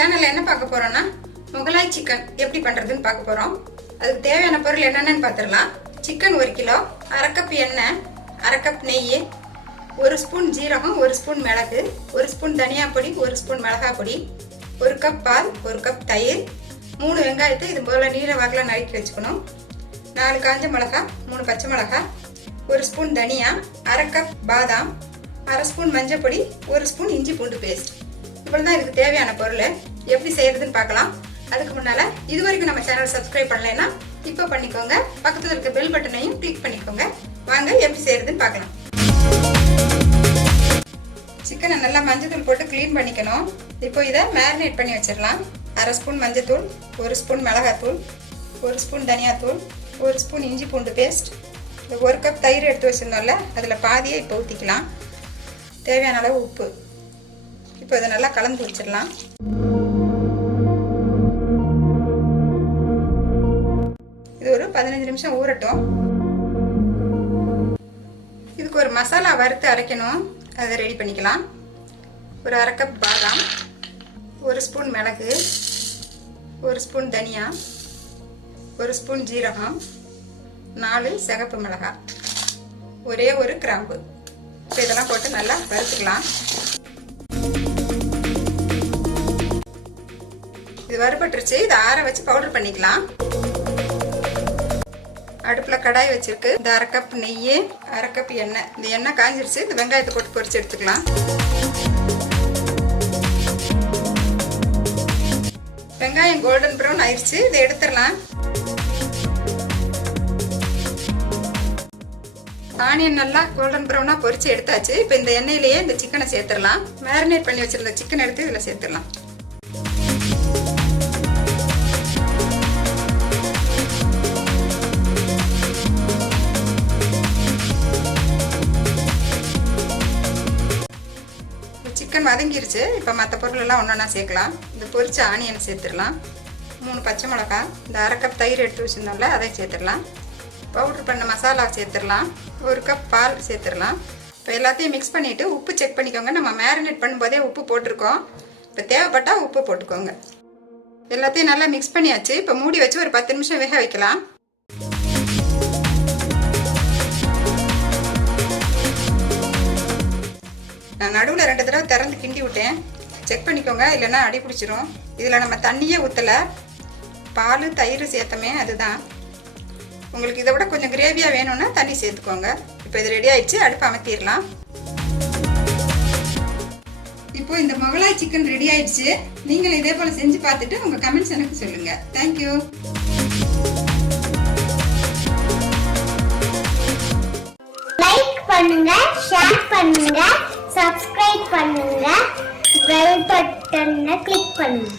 சேனல்ல என்ன பார்க்க போறோம்னா முகலாய் சிக்கன் எப்படி பண்றதுன்னு பார்க்க போறோம். அதுக்கு தேவையான பொருள் என்னென்னு பார்த்துடலாம். சிக்கன் 1 கிலோ, 1/2 கப் எண்ணெய், 1/2 கப் நெய், 1 ஸ்பூன் ஜீரகம், 1 ஸ்பூன் மிளகு, 1 ஸ்பூன் தனியா பொடி, 1 ஸ்பூன் மிளகாய் பொடி, 1 கப் பால், 1 கப் தயிர், 3 வெங்காயத்தை இது போல நீல வாக்கில் நறுக்கி வச்சுக்கணும், 4 காஞ்ச மிளகாய், 3 பச்சை மிளகாய், 1 ஸ்பூன் தனியா, 1/2 கப் பாதாம், 1/2 ஸ்பூன் மஞ்சள் பொடி, 1 ஸ்பூன் இஞ்சி பூண்டு பேஸ்ட். இவ்வளவுதான் இதுக்கு தேவையான பொருள். எப்படி செய்யறதுன்னு பார்க்கலாம். அதுக்கு முன்னால இது வரைக்கும் நம்ம சேனல் சப்ஸ்கிரைப் பண்ணலைன்னா இப்போ பண்ணிக்கோங்க. பக்கத்துல இருக்க பெல் பட்டனையும் கிளிக் பண்ணிக்கோங்க. வாங்க எப்படி செய்யறதுன்னு பார்க்கலாம். சிக்கனை நல்லா மஞ்சள் போட்டு க்ளீன் பண்ணிக்கணும். இப்போ இதை மேரினேட் பண்ணி வச்சிடலாம். 1/2 ஸ்பூன் மஞ்சள், 1 ஸ்பூன் மிளகாத்தூள், 1 ஸ்பூன் தனியாத்தூள், 1 ஸ்பூன் இஞ்சி பூண்டு பேஸ்ட், 1 கப் தயிர் எடுத்து வச்சிருந்தோம்ல அதில் பாதியை இப்போ ஊற்றிக்கலாம். தேவையான அளவு உப்பு. இப்போ இதை நல்லா கலந்து வச்சிடலாம். இது ஒரு 15 நிமிஷம் ஊறட்டும். இதுக்கு ஒரு மசாலா வறுத்து அரைக்கணும். அதை ரெடி பண்ணிக்கலாம். ஒரு 1/2 கப் பாதாம், 1 ஸ்பூன் மிளகு, 1 ஸ்பூன் தனியா, 1 ஸ்பூன் ஜீரகம், 4 சிகப்பு மிளகாய், ஒரே ஒரு கிராம்பு. இப்போ இதெல்லாம் போட்டு நல்லா வறுத்துக்கலாம். இது வறுபட்டுருச்சு. இதை ஆற வச்சு பவுடர் பண்ணிக்கலாம். அடுப்பில் கடாய் வச்சிருக்கு. இந்த 1/2 கப் நெய், 1/2 கப் எண்ணெய். இந்த எண்ணெய் காஞ்சிருச்சு. இந்த வெங்காயத்தை போட்டு பொரிச்சு எடுத்துக்கலாம். வெங்காயம் கோல்டன் ப்ரௌன் ஆயிடுச்சு. இதை எடுத்துடலாம். ஆனியன் நல்லா கோல்டன் ப்ரௌனா பொரிச்சு எடுத்தாச்சு. இப்போ இந்த எண்ணெயிலேயே இந்த சிக்கனை சேர்த்துடலாம். மேரினேட் பண்ணி வச்சிருந்த சிக்கன் எடுத்து இதில் சேர்த்துடலாம். சிக்கன் வதங்கிருச்சு. இப்போ மற்ற பொருள் எல்லாம் ஒன்றா சேர்க்கலாம். இந்த பொரிச்ச ஆனியன் சேர்த்துடலாம். 3 பச்சை மிளகாய், இந்த 1/2 கப் தயிர் எடுத்து வச்சுருந்தோம்ல அதை சேர்த்துடலாம். பவுட்ரு பண்ண மசாலா சேர்த்துடலாம். 1 கப் பால் சேர்த்துடலாம். இப்போ எல்லாத்தையும் மிக்ஸ் பண்ணிவிட்டு உப்பு செக் பண்ணிக்கோங்க. நம்ம மேரினேட் பண்ணும்போதே உப்பு போட்டிருக்கோம். இப்போ தேவைப்பட்டால் உப்பு போட்டுக்கோங்க. எல்லாத்தையும் நல்லா மிக்ஸ் பண்ணியாச்சு. இப்போ மூடி வச்சு ஒரு 10 நிமிஷம் வேக வைக்கலாம். நான் நடுவில் 2 தடவை திறந்து கிண்டி விட்டேன். செக் பண்ணிக்கோங்க, இல்லைன்னா அடி பிடிச்சிரும். இதில் நம்ம தண்ணியே ஊற்றலை, பால் தயிர் சேர்த்தமே, அதுதான். உங்களுக்கு இதை விட கொஞ்சம் கிரேவியாக வேணும்னா தண்ணி சேர்த்துக்கோங்க. இப்போ இது ரெடி ஆயிடுச்சு. அடுப்பு அமர்த்திடலாம். இப்போ இந்த முகலாய் சிக்கன் ரெடி ஆயிடுச்சு. நீங்கள் இதே போல் செஞ்சு பார்த்துட்டு உங்கள் கமெண்ட்ஸ் எனக்கு சொல்லுங்கள். தேங்க்யூ. லைக் பண்ணுங்க, ஷேர் பண்ணுங்க, சப்ஸ்கிரைப் பண்ணுங்க, பெல் பட்டனை கிளிக் பண்ணுங்க.